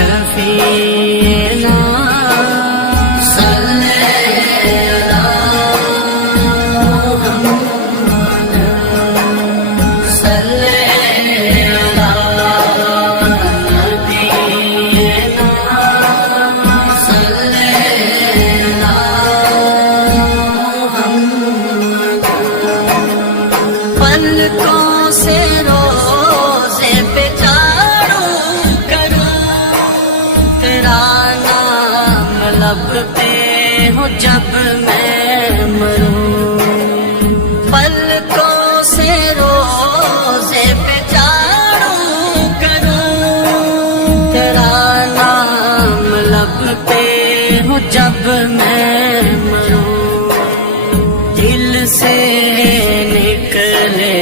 شفیعنا صلی پلکوں سے روزے پہ جھاڑو کروں، تیرا نام لب پہ ہو جب میں مروں، پلکوں سے روزے پہ جھاڑو کروں، تیرا نام لب پہ ہو جب میں مروں، دل سے نکلے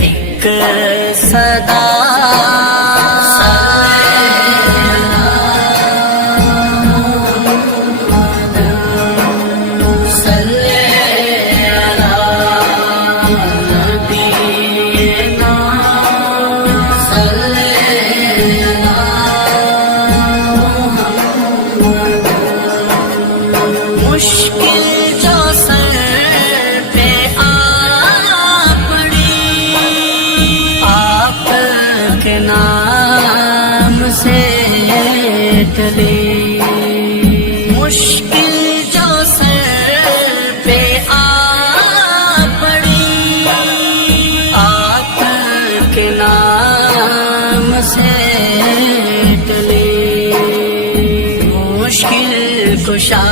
ایک صدا مشکل جو سر پہ آ پڑی، آپ کے نام سے ٹلی، مشکل جو سر پہ آ پڑی، آپ کے نام سے ٹلی، مشکل کشا